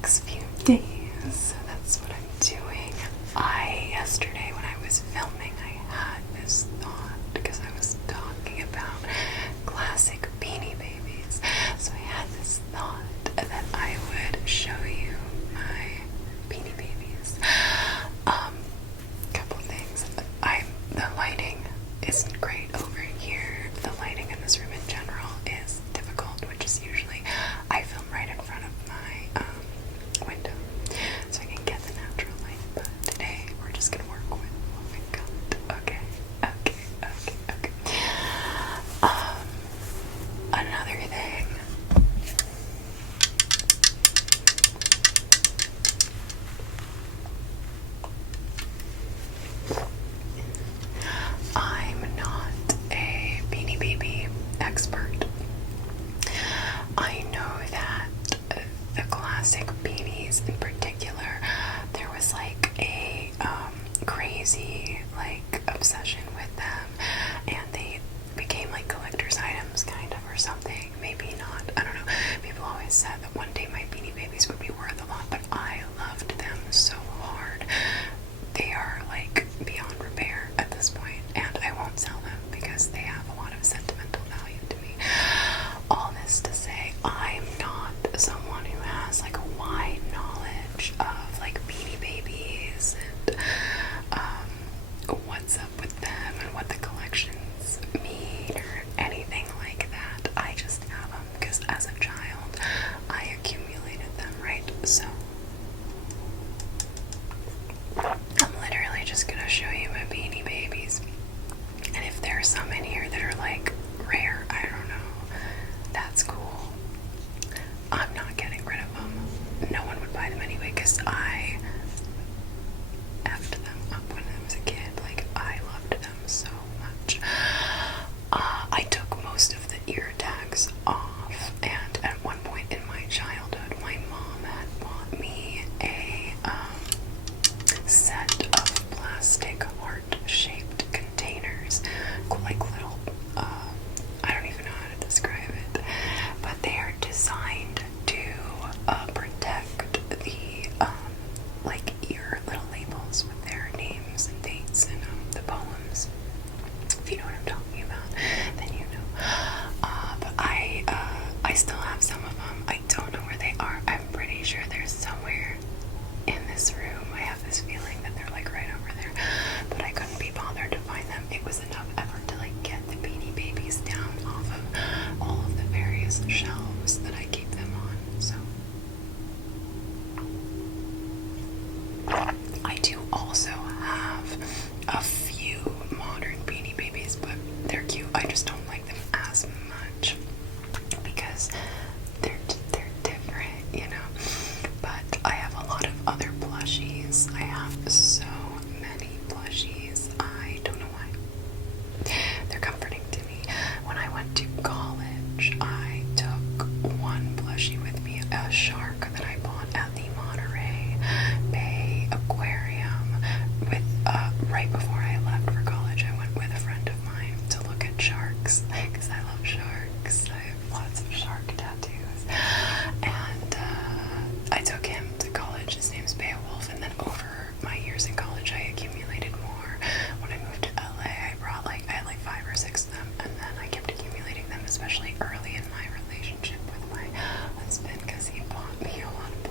next few days. So that's what I'm doing. Yesterday when I was filming, I had this thought because I was talking about classic Beanie Babies. So I had this thought that I would show you my Beanie Babies. Couple things. The lighting isn't great over here. The lighting in this room in general is difficult, which is usually I film right in front of my window, so I can get the natural light. But today we're just gonna work with what we got. Okay. Another thing. I'm not a Beanie Baby expert. I know that the classic beanies in particular, there was like a crazy obsession with them, and they became like collector's items kind of, or something. Maybe not, I don't know. People always said that one day my Beanie Babies would be worth a lot, but I loved them so hard. They are like beyond repair at this point, and I won't sell them because they have a lot of sentimental value to me. All this to say, I'm not someone who has like a wide knowledge of like Beanie Babies and what's up with them and what the collections mean or anything like that. I just have them because as a child I accumulated them, right? So I'm literally just gonna show you my Beanie Babies, and if there are some in here that are like rare, I don't know, that's cool. I'm not getting rid of them. No one would buy them anyway because I effed them up when I was a kid. Like, I loved them so much. I took most of the ear tags off, and at one point in my childhood, my mom had bought me a set of plastic heart-shaped containers, like little, I don't even know how to describe it, but they are designed to protect the like ear little labels with their names and dates and the poems. If you know what I'm talking about, then you know. But I still have some of them. I don't know where they are. I'm pretty sure they're somewhere in this room. I have this feeling that they're like right over there, but I couldn't be bothered to find them. It was enough effort to like get the Beanie Babies down off of all of the various shelves that I keep them on. So I do also have a few modern Beanie Babies, but they're cute. I just don't like them as much because they're different, you know. But I have a lot of other plushies. I have so many plushies. I don't know why. They're comforting to me. When I went to college, I took one plushie with me, a shark that I bought at the Monterey Bay Aquarium with right before I left for college. I went with a friend of mine to look at sharks because I love sharks. I have lots of shark tattoos, and I took him to college. His name's Beowulf, and then over my years in college I accumulated more. When I moved to LA, I had like 5 or 6 of them, and then I kept accumulating them, especially early in my relationship with my husband, because he bought me a lot of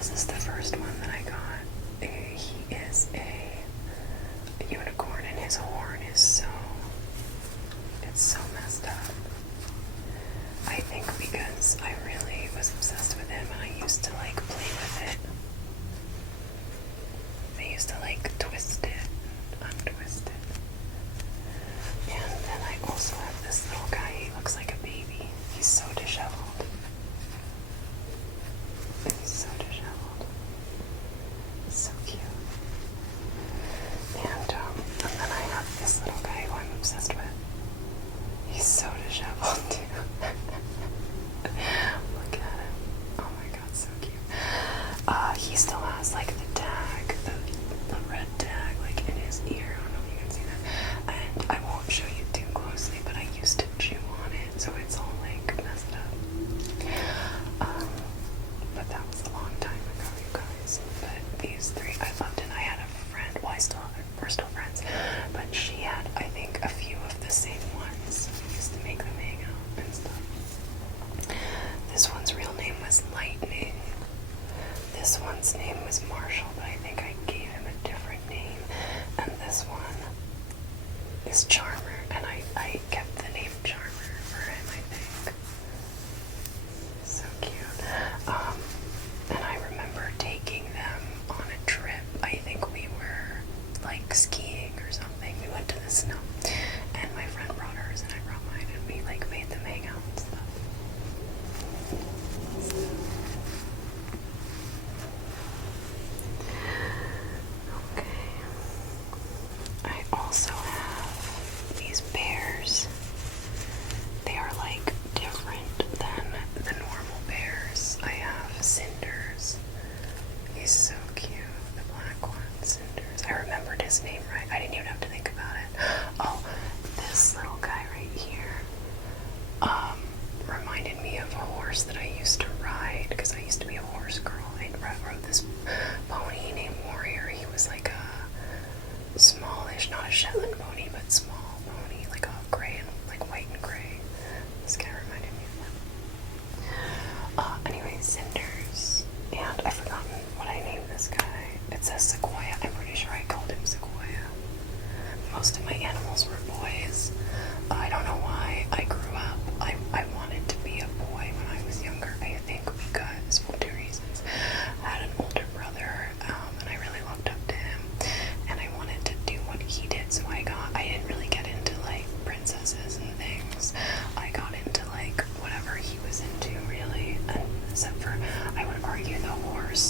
This is the first one that I got. He is a unicorn, and his horn is so, it's so messed up. I think because I really was obsessed with him and I used to like play with it. I used to like twist it, untwist it. And then I also have this little guy, he looks like a baby. He's so disheveled. He's so disheveled. So cute. And then I have this little guy who I'm obsessed with. He's so disheveled too. Look at him. Oh my god, so cute. He still has like the tag, the red tag like in his ear. I don't know if you can see that. And I won't show you too closely, but I used to chew on it, so it's all like messed up. But that was a long time ago, you guys. But these three, I loved it. I had a friend, well, we're still friends, but she had, I think, a few of the same ones. We used to make them hang out and stuff. This one's real name was Lightning. This one's name was Marshall, but I think I gave him a different name. And this one is Charmer, and I kept the name Charmer for him, I think. So cute. And I remember taking them on a trip. I think we were like skiing or something. We went to the snow, and my friend brought hers and I brought mine, and we like made them hang out and stuff. Okay. I also have these bears. They are like different than the normal bears. I have Cinders. He's so cute. The black one, Cinders. I remembered his name right. I didn't even have to think about it. Oh, this little guy right here reminded me of a horse that I used to ride because I used to be a horse girl. I rode this pony named Warrior. He was like a smallish, not a Shetland pony, but small pony, like a gray and like white and gray. This guy reminded me of him. Anyway, Cinders. And I've forgotten what I named this guy. It says Sequoia. I'm pretty sure I called him Sequoia. Most of my animals were boys. I don't know why I grew up. I wanted to be a boy when I was younger. I think because, well, two reasons. I had an older brother, and I really looked up to him, and I wanted to do what he did. So I didn't really get into like princesses and things. I got into like whatever he was into, really, and except for I would argue the horse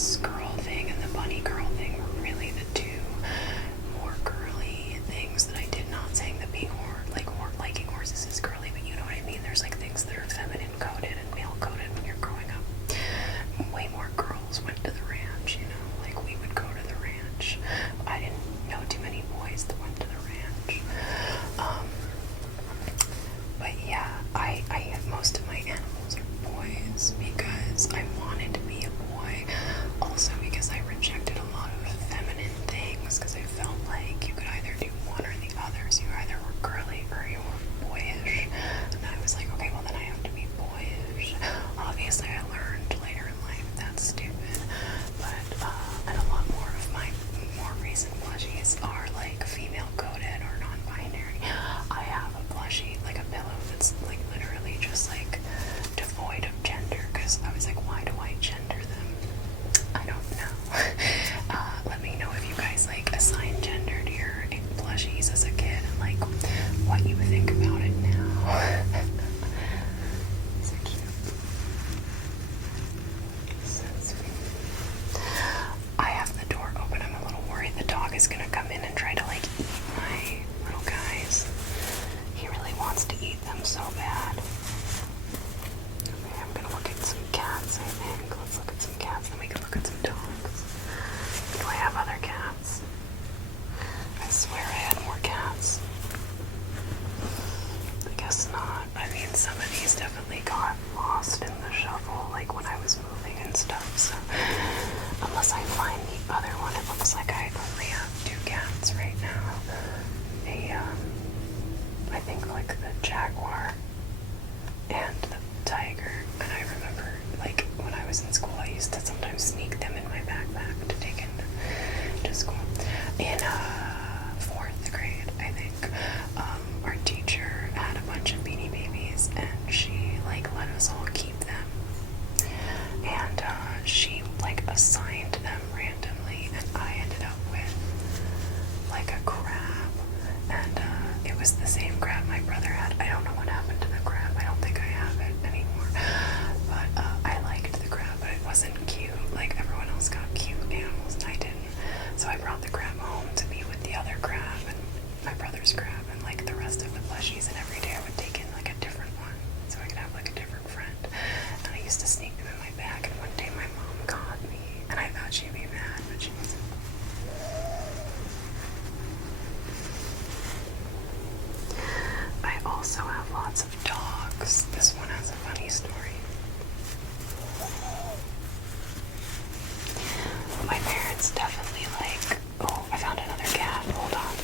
it's definitely like, oh, I found another cat. Hold on.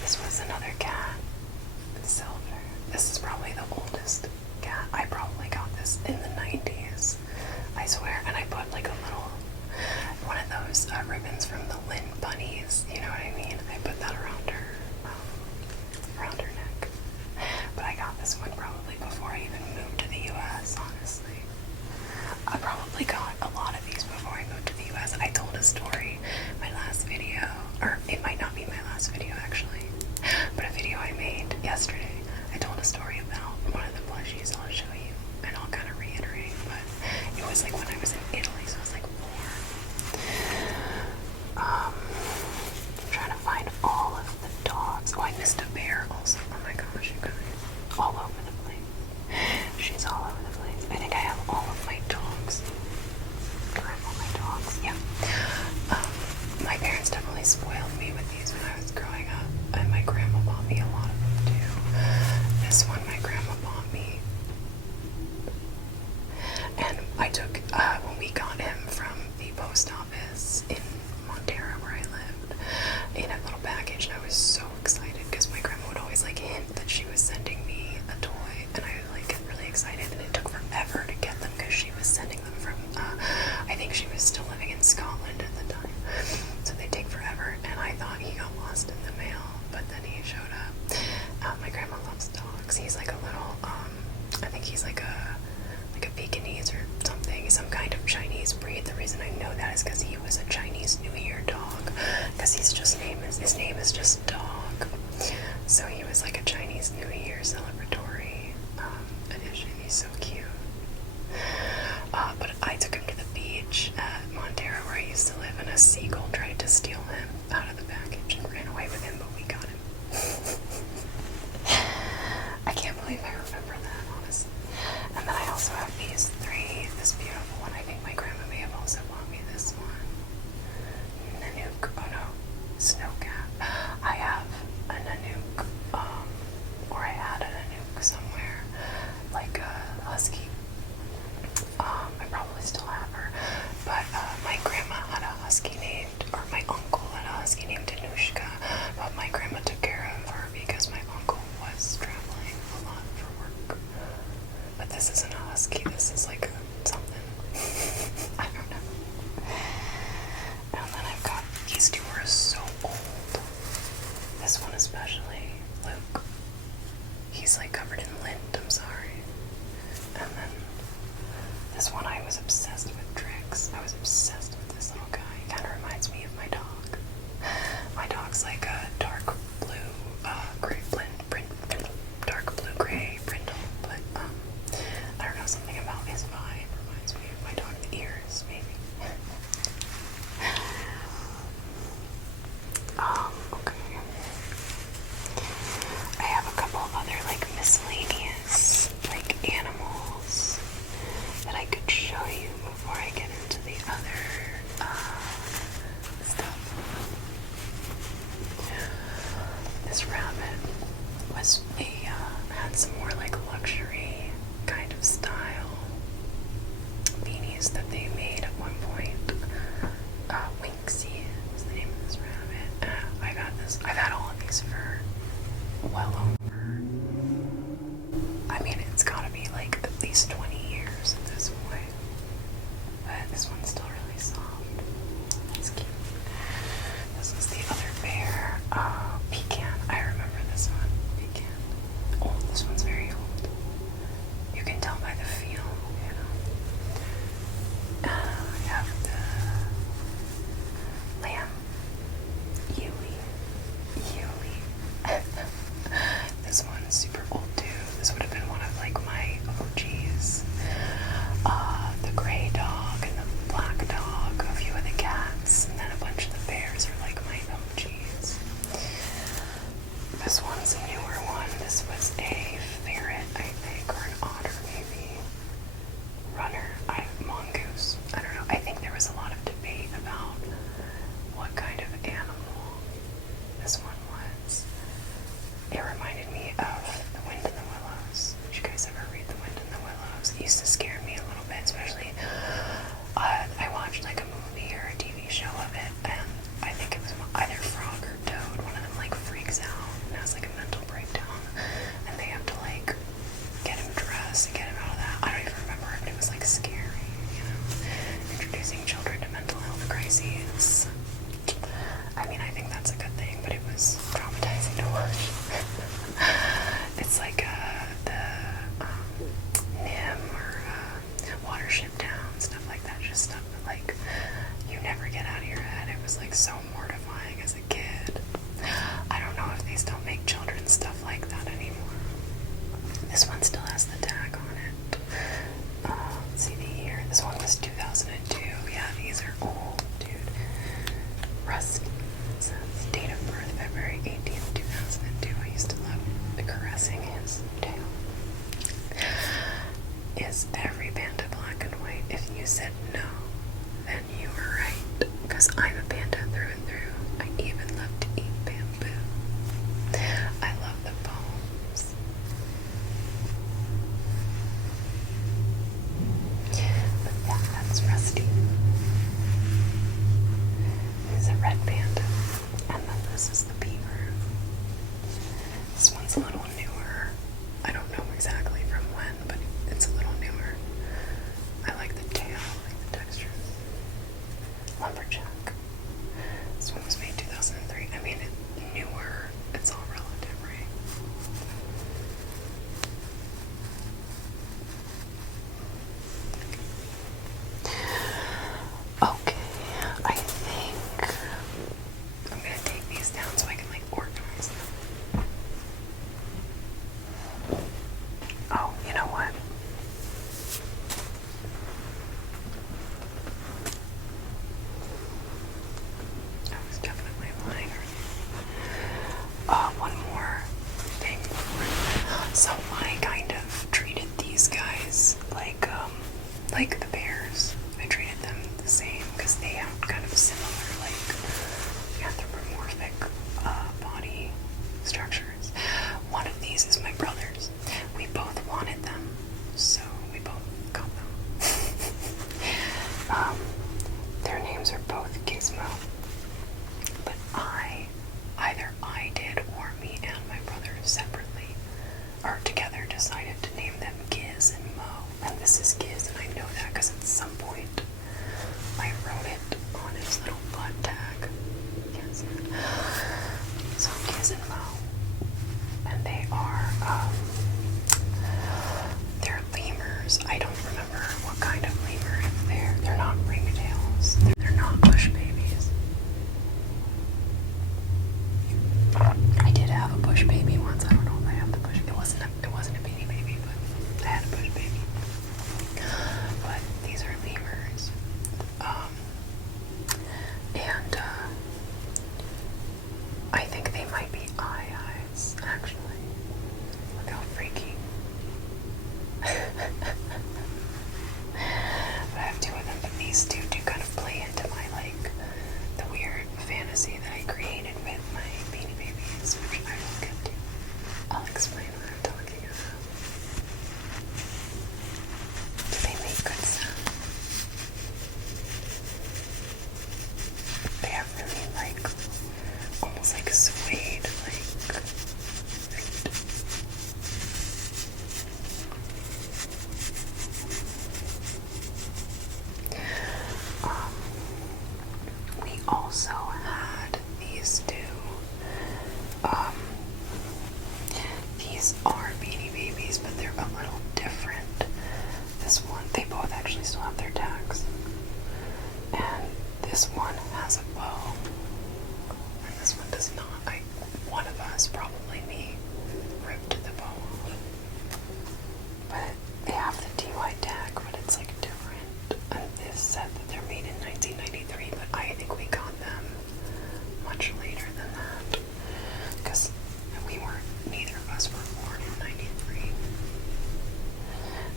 This was another cat. Silver. This is probably the oldest cat. I probably got this in the 90s. I swear. And I put like a little, one of those ribbons from the Ponies. You know what I mean? I put that around her neck. But I got this one probably before I even moved to the US, honestly. I probably got a lot of these before I moved to the US. I told a story in my last video, or it might not be my last video actually, but a video I made yesterday. I told a story about one of the plushies. I'll show you, and I'll kind of reiterate, but it was like when I was in Italy, so I was like 4. I'm trying to find all of the dogs. Oh, I missed a bear also. Oh my gosh, you guys. All over the place. She's all over the place. I think I have all of my dogs. Do I have all my dogs? Yeah. My parents definitely spoiled me with these when I was growing up, and my grandma bought me a lot of them too. This one my grandma bought me, and I took, when we got him from the post office in Montero where I lived, in a little package, and I was so excited because my grandma would always like hint that she was sending me a toy, and I would like get really excited, and it took forever to get them because she was sending them from, I think she was still living in Scotland at the time, so they take forever, and I thought he got lost in the mail, but then he showed up. My grandma loves dogs. He's like a little, I think he's like a Pekingese or something, some kind of Chinese breed. The reason I know that is because he was a Chinese New Year dog, because his name is just Dog. So he was like a Chinese New Year celebratory edition. He's so cute. But I took him to the beach at Montero where I used to live, and a seagull tried to steal him out of the package and ran away with him, but we got him. I can't believe I remember that, honestly. And then I also have these 3, this beautiful one. I think my grandma may have also bought me this one. Nanook, oh no, Snowcat. I have a Nanook, or I had a Nanook somewhere, like a husky. I probably still have her, but my grandma had a husky named, or my uncle had a husky named Danushka, but my grandma took care of her because my uncle was traveling a lot for work. But this isn't a husky, this is like something. I don't know. And then I've got, these 2 are so old. This one especially, Luke. He's like covered in lint, I'm sorry. And then this one, I was obsessed with Trix. I was obsessed with this little guy. He kind of reminds me of my dog. My dog's like a dark blue, gray dark blue gray brindle, but I don't know, something about his vibe reminds me of my dog. The ears, maybe. Okay. I have a couple other like miscellaneous like animals that I could show you before I get into the other stuff. This rabbit was had some more like luxury kind of style beanies that they made at one point. Winksy was the name of this rabbit. I've had all of these for well over, I mean, it's gotta be like at least 20 years at this point. But this one's still really soft. It's cute. This is the other bear. Pecan. I remember this one. Pecan. Oh, this one's very old. You can tell by the feel, you know. I have the lamb. Yui. This one's super old too. This would have been one of like my OGs. The gray dog and the black I mean, I think that's a good thing, but it was traumatizing to watch. It's like the Nim or Watership Down, stuff like that, just stuff that, like, you never get out of your head. It was, like, so mortifying as a kid. I don't know if they still make children's stuff like that anymore. This one still has the tag on it. Let's see the year. This one was 2002. Yeah, these are old, dude. Rusty. It says date of birth, February 18th, 2002. I used to love caressing his tail. Is every panda black and white? If you said no, then you were right. Because I'm a panda through and through. I even love to eat bamboo. I love the poems. But yeah, that's Rusty. He's a red panda. And then this is the beaver. This one's a little newer. I don't know exactly from when, but it's a little newer. I like the tail, I like the textures. Lumberjack. This one was made 2003. I mean, newer. It's all relative, right? Okay, I think I'm gonna take these down so I can, like, organize them. Oh, you know what? I was definitely lying. One more thing. So I kind of treated these guys like the bears. I treated them the same because they have kind of similar, like, anthropomorphic body structures. One of these is my brother's. We both wanted them, so we both got them. Their names are both Gizmo, but either I did or me and my brother separately or together decided to name them Giz and Mo. And this is Giz, and I know that because at some point I wrote it on his little butt tag. Yes. So Giz and Mo. And they are, they're lemurs. I don't remember what kind of lemur they're not ringtails. They're not bush babies. I did have a bush baby once. I don't know if I have the bush. It wasn't a Beanie baby, but I had a bush baby. But these are lemurs. And I think they might be eyes, actually. Look how freaky. But I have two of them, but these two do kind of play into my, like, the weird fantasy that I created with my Beanie Babies, which I will get to. I'll explain what I'm talking about. Do they make good sound? They have really, like, almost like suede, like, we also had these two. These are Beanie Babies, but they're a little different. This one, they both actually still have their tags. And this one has a bow. And this one does not. One of us, probably me, ripped the bow off. But they have the DY tag, but it's, like, different. And this said that they're made in 1993, but I think we got them much later than that. Because neither of us were born in 93.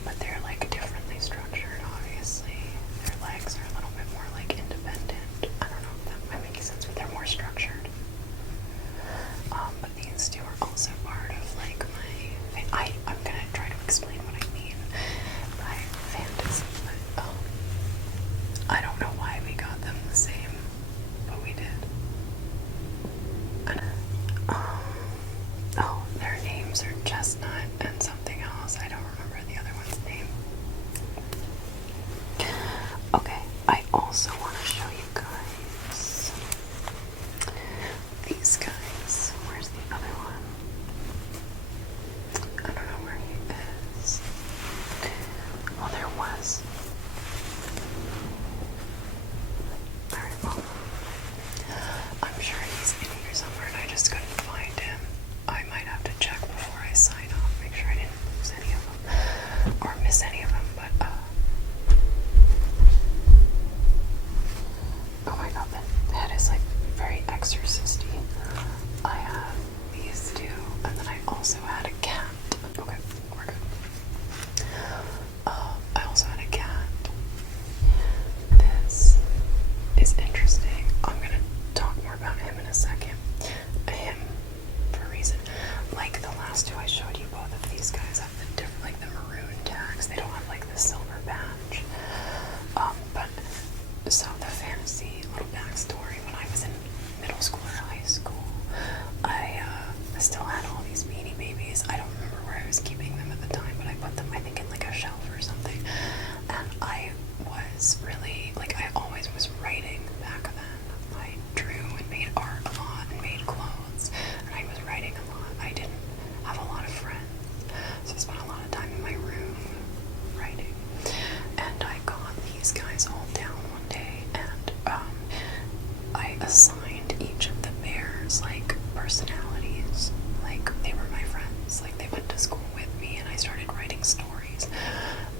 But they're, like, differently structured, obviously. Their legs are a little bit more, like, independent. I don't know if that might make sense, but they're more structured. But these two So the fantasy little backstory, when I was in middle school or high school, I still had all these Beanie Babies. I don't remember where I was keeping them at the time, but I put them, I think, in like a shelf or something. And I was really, like, I always was writing back then. I drew and made art a lot and made clothes, and I was writing a lot. I didn't have a lot of friends, so I spent a lot of time in my room writing. And I got these guys all down one day, and I assigned each of the bears like personalities. Like, they were my friends, like they went to school with me, and I started writing stories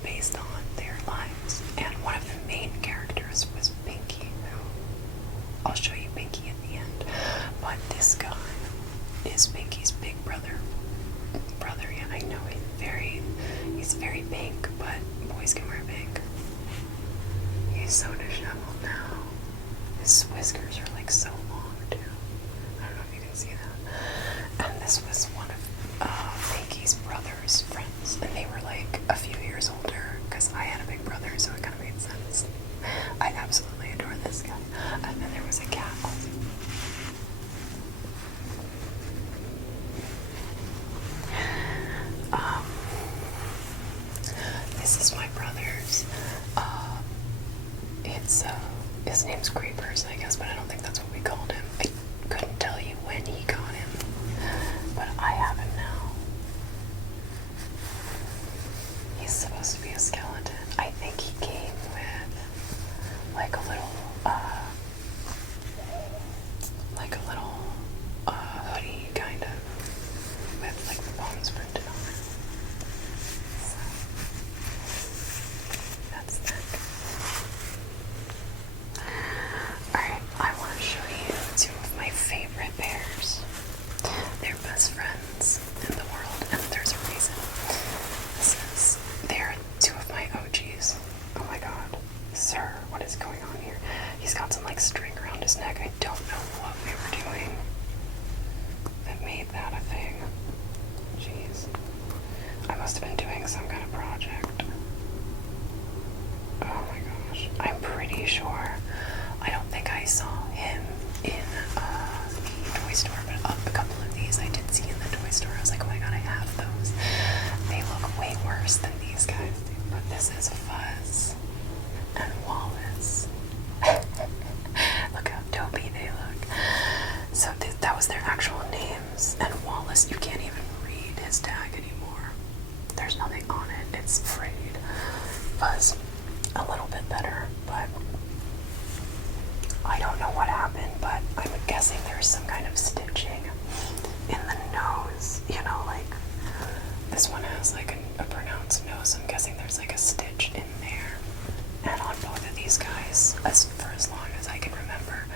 based on their lives. And one of the main characters was Pinky, who I'll show you Pinky at the end. But this guy is Pinky's big brother. Yeah, I know he's very pink, but boys can wear pink. He's so disheveled now. His whiskers are like so long too. I don't know if you can see that. And this was one of Pinky's brother's friends, and they were like a few years older because I had a big brother, so it kind of made sense. I absolutely adore this guy. And then there was a cat also. This is my brother's. His name's Creepers, I guess, but I don't think that's what we called him. I couldn't tell you when he got him, but I have him now. He's supposed to be a skeleton. I think he came with like a little hoodie, kind of, with like the bones printed on it. So that's that. Alright, I want to show you two of my favorite bears. They're best friends in the world, and there's a reason. They're two of my OGs. Oh my god. Sir, what is going on here? He's got some like string around his neck. I don't know what we were doing that made that a thing. Jeez. I must have been doing some kind of project. Oh my gosh. I'm pretty sure. I don't think I saw him in the toy store, but a couple of these I did see in the toy store. I was like, oh my god, I have those. They look way worse than these guys do. But this is Fuzz and Wallace. Look how dopey they look. So that was their actual names. And Wallace, you can't even read his tag anymore. There's nothing on it. It's frayed. Fuzz, a little bit better, but I don't know what happened, but I'm guessing there's some kind of stitching in the nose. You know, like this one has like a pronounced nose. I'm guessing there's like a stitch in there. And on both of these guys, for as long as I can remember,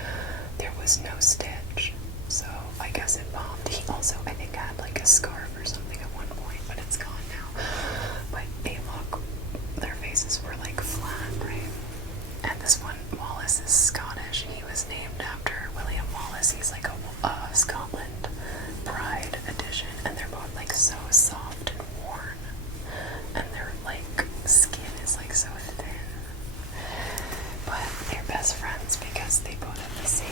there was no stitch. So I guess it bombed. He also, I think, had like a scarf or something at one point, but it's gone now. But their faces were like flat, right? And this one, Wallace, is Scottish. He was named after William Wallace. He's like a Scotland Pride edition, and they're both like so soft and worn, and their like skin is like so thin. But they're best friends because they both have the same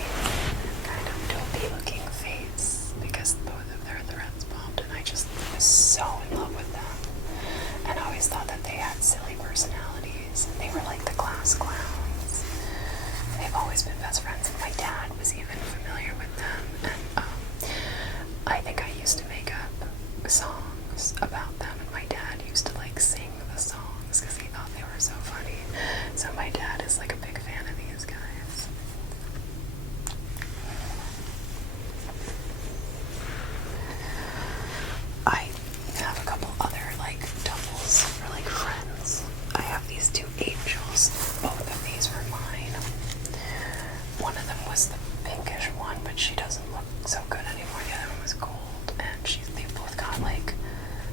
kind of dopey looking face, because both of their threads bombed, and I just was so in love with them. And I always thought that they had silly personalities, and they were like the class clowns. They've always been best friends, and my dad was even familiar with them, and I think I used to make up songs about them, and my dad used to like sing the songs because he thought they were so funny. So my dad is like a big fan of these guys. I have a couple other like doubles or like friends. I have these two angels. Both of these were mine. One of them was the pinkish one, but she doesn't look so good anymore. The other one was gold, and they both got like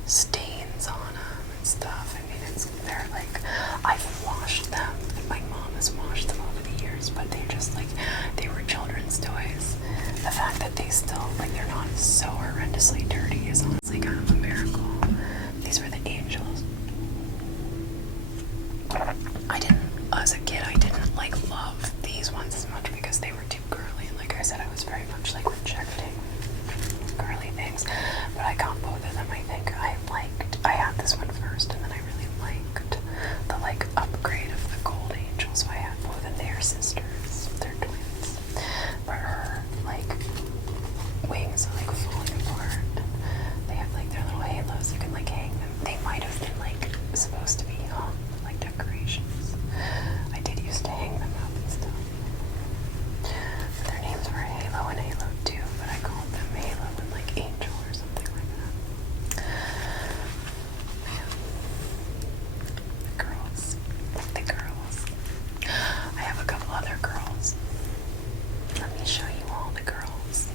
stains on them and stuff. I mean, they're like, I've washed them, and my mom has washed them over the years, but they're just like, they were children's toys. The fact that they still, like, they're not so horrendously dirty is honestly kind of a miracle. These were the angels. As a kid, I didn't like love wings are like falling apart. And they have like their little halos. You can like hang them. They might have been like supposed to be hung like decorations. I did used to hang them up and stuff. But their names were Halo and Halo 2, but I called them Halo and like Angel or something like that. Man. The girls. The girls. I have a couple other girls. Let me show you all the girls.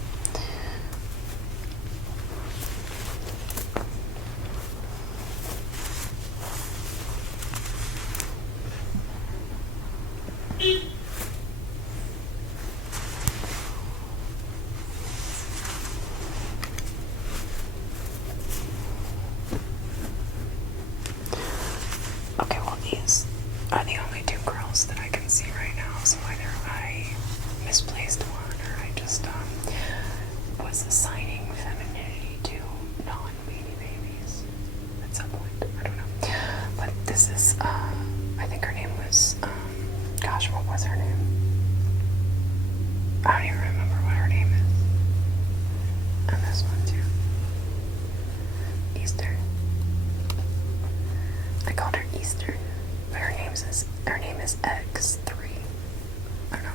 Okay, well, these are the only two girls that I can see right now, so either I misplaced one or I just was assigning femininity to non-Beanie Babies at some point. I don't know. But this is, I think her name was, gosh, what was her name? I don't even remember what her name is. And this one too. Eastern. I called her Eastern, but her name is X3. I don't know.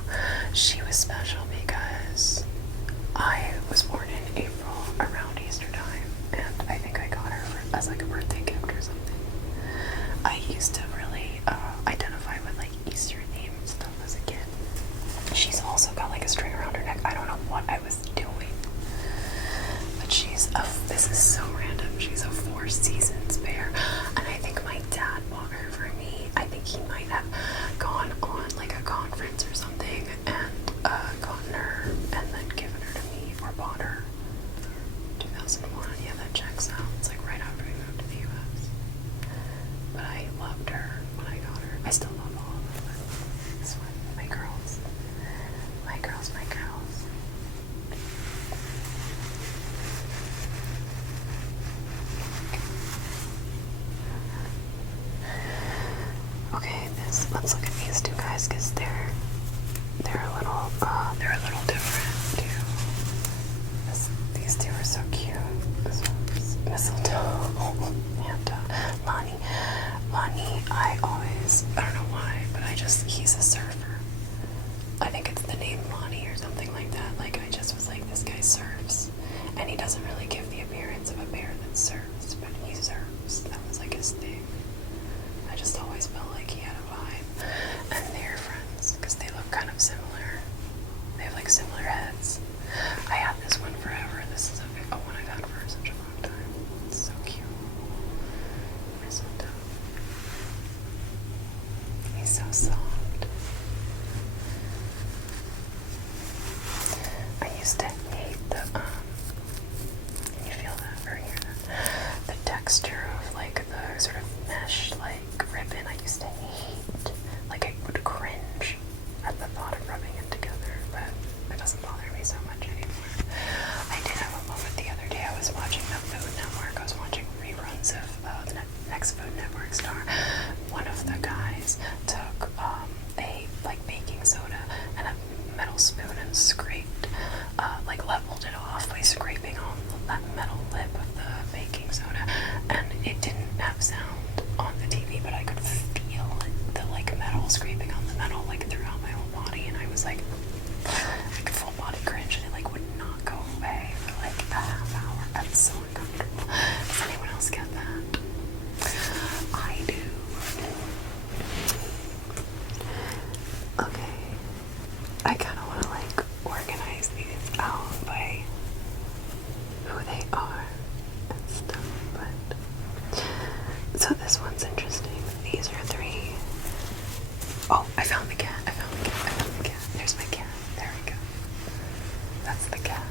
She was special because I was born in April around Easter time, and I think I got her as like a birthday gift or something. I used to really identify with like Easter themed stuff as a kid. She's also got like a string around her neck. I don't know what I was doing, but this is so random. She's a 4 Seasons bear, and I think my dad bought her for me. I think he might have gone on like a conference or something and gotten her and then given her to me, or bought her. 2001, yeah, that checks out. It's like right after we moved to the US. But I loved her when I got her. I still love all of them, but this one, my girls. My girls, my girls. Okay, let's look at these two guys, because they're a little different too. These two are so cute. This one's Mistletoe and Lonnie. Lonnie, I don't know why, but he's a surfer. I think it's the name Lonnie or something like that. Like, I just was like, this guy surfs, and he doesn't really give the appearance of a bear that surfs, but he surfs. That was like his thing. I just always felt like he had a vibe. And they're friends, because they look kind of similar. They have like similar heads. I had this one forever. This is a one I've had for such a long time. It's so cute. Mistletoe. He's so soft. I used to hate the, can you feel that or hear that? The texture of like the sort of mesh like ribbon. I used to hate, like I would cringe at the thought of rubbing it together, but it doesn't bother me so much anymore. I did have a moment the other day. I was watching the Food Network. I was watching reruns of the next Food Network star. One of the guys took a like baking soda and a metal spoon and scraped, like leveled it off by scraping on that metal lip of the baking soda, and it didn't have sound on the TV, but I could feel the like metal scraping on the metal like throughout my whole body, and I was like full body cringe, and it like would not go away for like a half hour. That's so uncomfortable. Does anyone else get that? I do. Okay. I kind of want to like organize these out by who they are and stuff, but so this one's interesting. These are 3. Oh, I found the cat. There's my cat. There we go. That's the cat.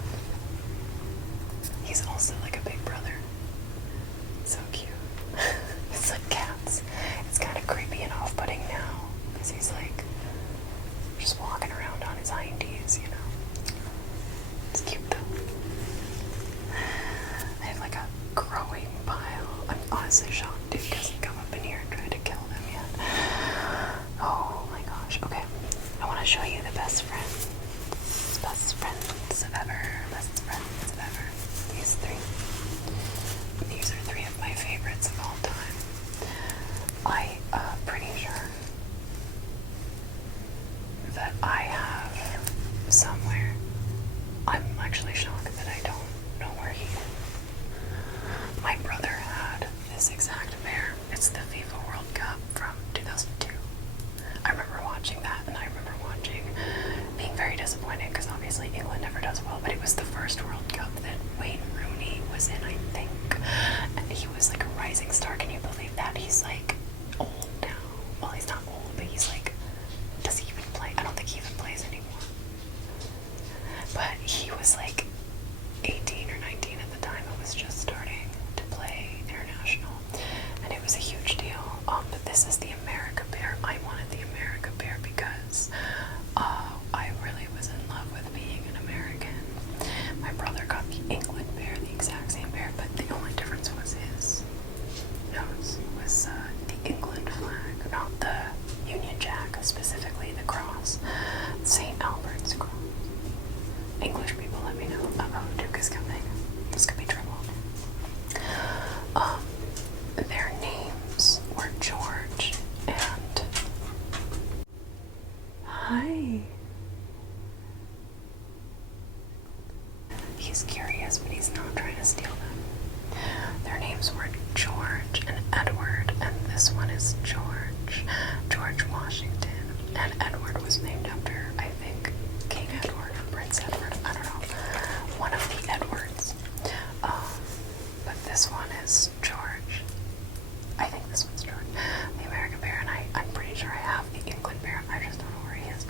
He's also like a big brother. So cute. It's like cats. It's kind of creepy and off-putting now, because he's like just walking around on his hindies, you know. It's cute though. I have like a growing pile. I'm honestly shocked dude hasn't come up in here and tried to kill them yet. Oh my gosh. Okay. I want to show you the best friends. best friends of ever. Best friends of ever. These three. These are three of my favorites of all time. Pretty sure that I have somewhere. I'm actually shocked that I don't know where he is. My brother had this exact bear. It's the FIFA World Cup from 2002. I remember watching that, and I remember being very disappointed because obviously England never does well, but it was the first World Cup that Wayne Rooney was in, I think, and he was like a rising star. Can you believe that? He's like old now. Well, he's not old, but he's like, does he even play? I don't think he even plays anymore. But he was like 18 or 19 at the time. It was just starting to play international, and it was a huge deal. But this is the America Bear. I wanted the America Bear because I really was in love with being an American. My brother got the England Bear, the exact same bear, but the only difference was his nose was the England flag, not the Union Jack, specifically the cross, St. Albert's cross. English people, let me know. Uh-oh, Duke is coming. This could be trouble. Their names were George and... Hi. He's curious, but he's not trying to steal them. Their names were George and Edward, and this one is George Washington. And Edward was named after, I think, King Edward or Prince Edward. I don't know. One of the Edwards. But this one is George. I think this one's George. The American Bear, and I'm pretty sure I have the England Bear. I just don't know where he is.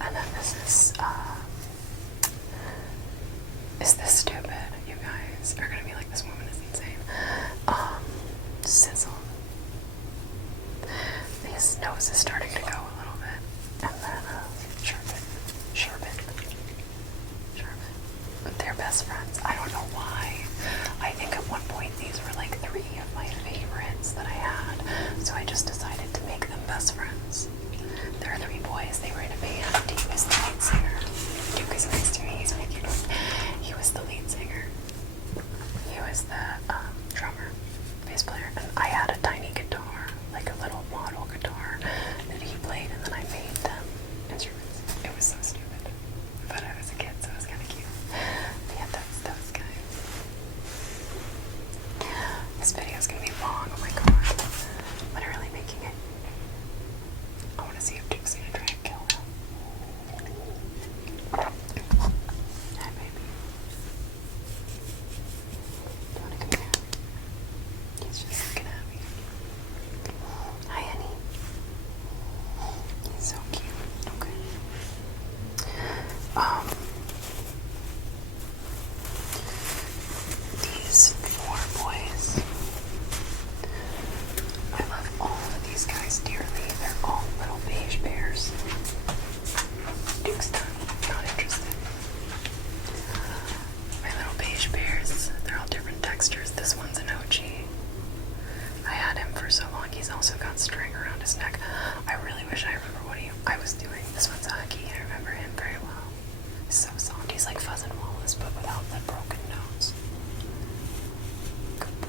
And then this is this stupid? You guys are gonna be like, this woman is insane. Sizzle. His nose is starting to go a little bit. And then, Sherbet. They're best friends. I don't know why. I think at one point these were like three of my favorites that I had. So I just decided to make them best friends. There are three boys. They were in a band. He was the lead singer. Duke is next to me. He's my cute one. He was the lead singer. He was the drummer, bass player. And I had a tiny guitar, like a little model guitar that he played, and then I made them instruments. It was so stupid. But I was a kid, so it was kind of cute. Yeah, that's those guys. This video's gonna be long. Oh my god. Literally making it. I want to see if Duke's gonna try and kill him. Hi, baby. Do you want to come here? He's just looking at me. Hi, honey. He's so cute. Okay. These four boys. I love all of these guys dearly. They're all little beige bears. Duke's done. Not interested. My little beige bears. They're all different textures. This one's an OG. I had him for so long. He's also got string around his neck. I really wish I remember what I was doing. This one's Huggy. I remember him very well. He's so soft. He's like Fuzz Wallace, but without the broken nose. Good boy.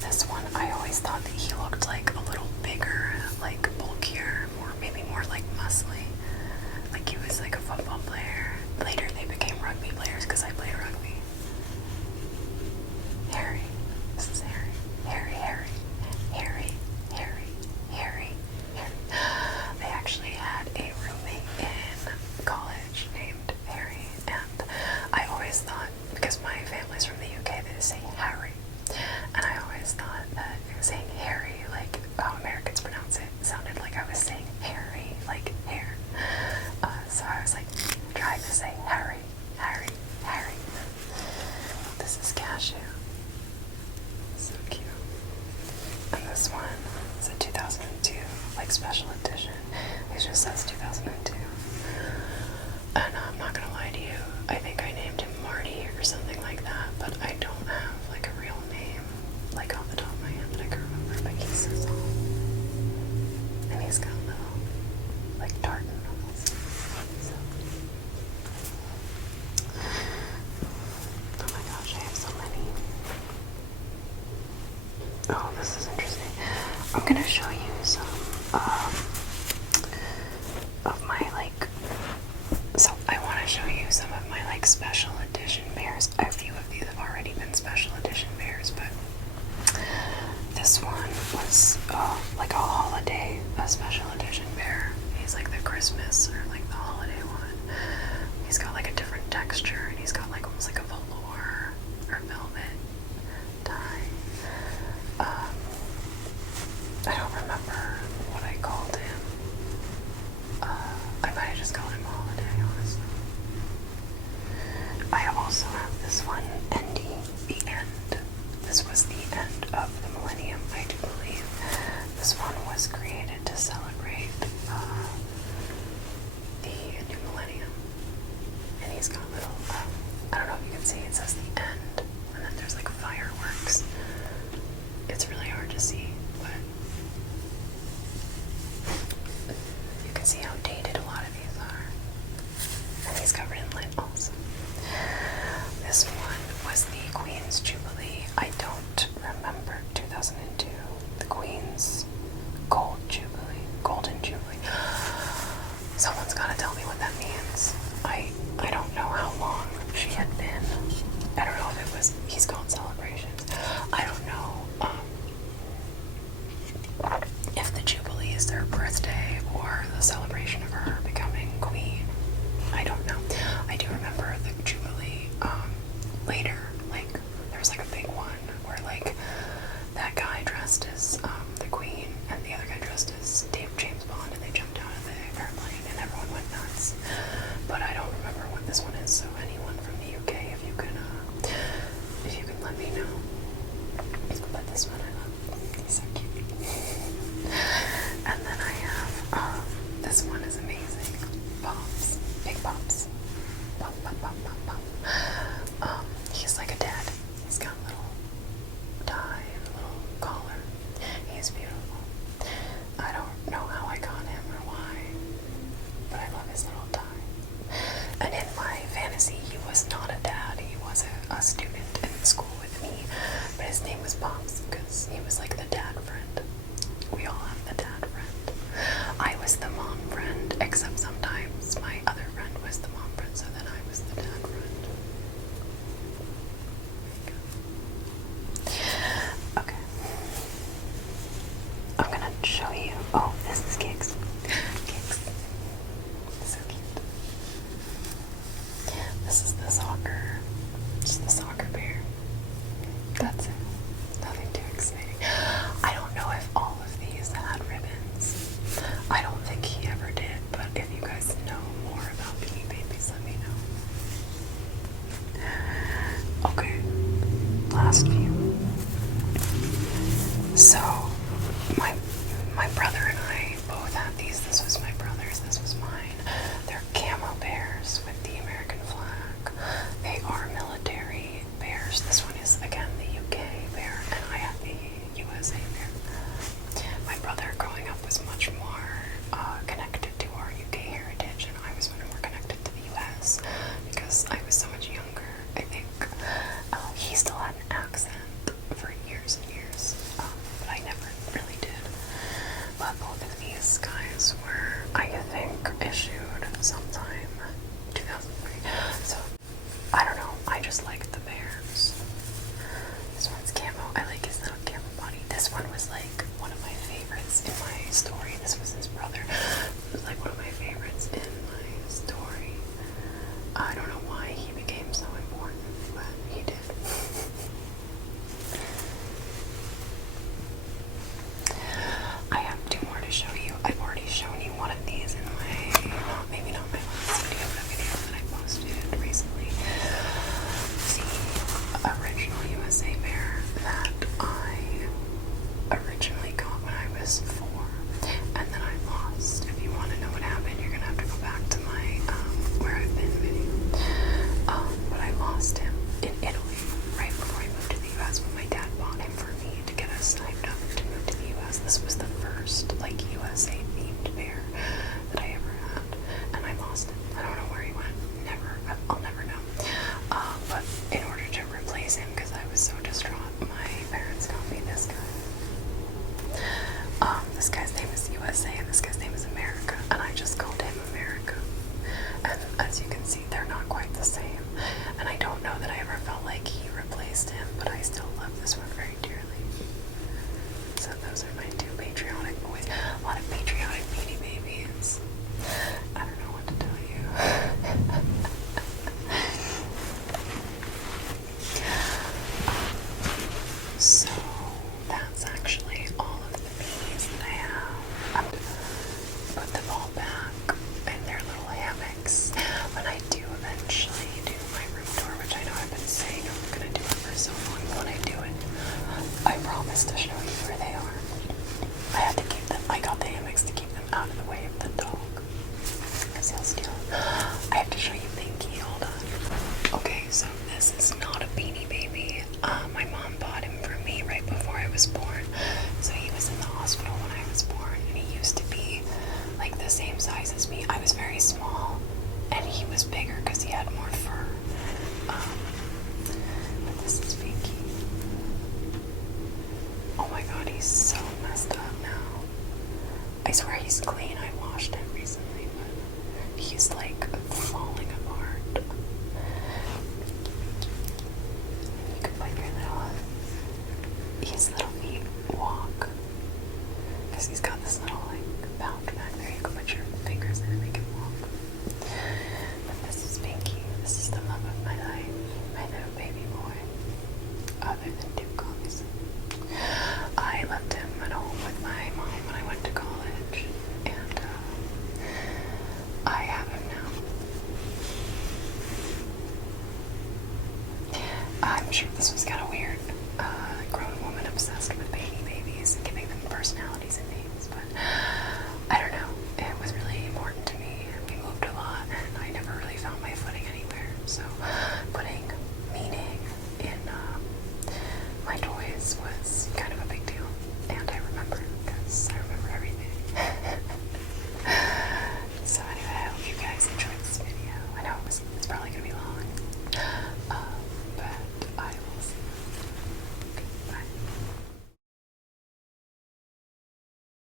This one, I always thought that he looked like a little bigger, like bulkier, or maybe more like muscly. Like he was like a football player. Later they became rugby players because I played rugby. Harry. This is Harry. Harry. They actually had a roommate in college named Harry, and I always thought, because my family's from the UK, they say Harry, and I always thought that saying Harry, like how Americans pronounce it, sounded like I was saying Harry, like hair. So I was like trying to say Harry. This is Cashew. So cute. And this one is a 2002, like special edition. It just says 2002. And I'm not gonna lie to you, I think I named him Marty or something like that, but I don't have like a real name, like off the top of my head that I can remember, but he's so soft. And he's got a little, like tartan almost. So I'm gonna show you some of my like. So I want to show you some of my like special edition bears. A few of these have already been special edition bears, but this one was like a holiday, a special edition bear. He's like the Christmas or like the holiday one. He's got like a different texture, and he's got like almost like a velour or velvet dye. I don't remember what I called him. I might have just called him Holiday, honestly. I also have this one ending the end. This was the end of the millennium, I do believe. This one was created to celebrate the new millennium. And he's got little, I don't know if you can see, it says the end, and then there's like fireworks. It's really hard to see, but you can see how dated a lot of these are. And he's covered in lint also. This one was the Queen's Jubilee. I don't remember 2002. The Queen's Golden Jubilee. Someone's gotta tell me what that means. I don't know how long she had been. I don't know if it was, he's called Celebrations. I don't know if the Jubilee is their birthday or the celebration of her becoming queen. I don't know. I do remember the Jubilee later, like there was like a big one where like that guy dressed as the queen and the other guy dressed as James Bond, and they jumped out of the airplane and everyone went nuts. But I don't remember what this one is, so anyone from the UK, if you can let me know. But this one I love. He's so cute. And then I have this one is amazing. Pops. Big Pops. Pop, pop, pop, pop, pop. He's like a dad. He's got a little tie and a little collar. He's beautiful. I don't know how I got him or why, but I love his little tie. And in my fantasy, he was not a dad. He was a student in school with me, but his name was Pops because he was like the dad friend. We all have the dad friend. I was the mom friend, except sometimes my other friend was the mom friend, so then I was the dad friend. Okay. I'm gonna show you. Oh, this is Kicks. Kicks. So cute. This is the soccer. Just the soccer bear. That's it. Nothing too exciting. I don't know if all of these had ribbons. I don't think he ever did, but if Celestial. I have to show you Pinky. Hold on. Okay, so this is not a Beanie Baby. My mom bought him for me right before I was born. So he was in the hospital when I was born, and he used to be like the same size as me. I was very small, and he was bigger because he had more fur. But this is Pinky. Oh my god, he's so messed up now. I swear he's clean. I washed him recently, but he's like falling apart. You can put your his little feet walk. Because he's got this little like pouch back there. You can put your fingers in and make him walk. But this is Pinky. This is the love of my life. My little baby boy. Other than Duke, obviously. I left him at home with my mom when I went to college, and I have him now. I'm sure this was kind of weird.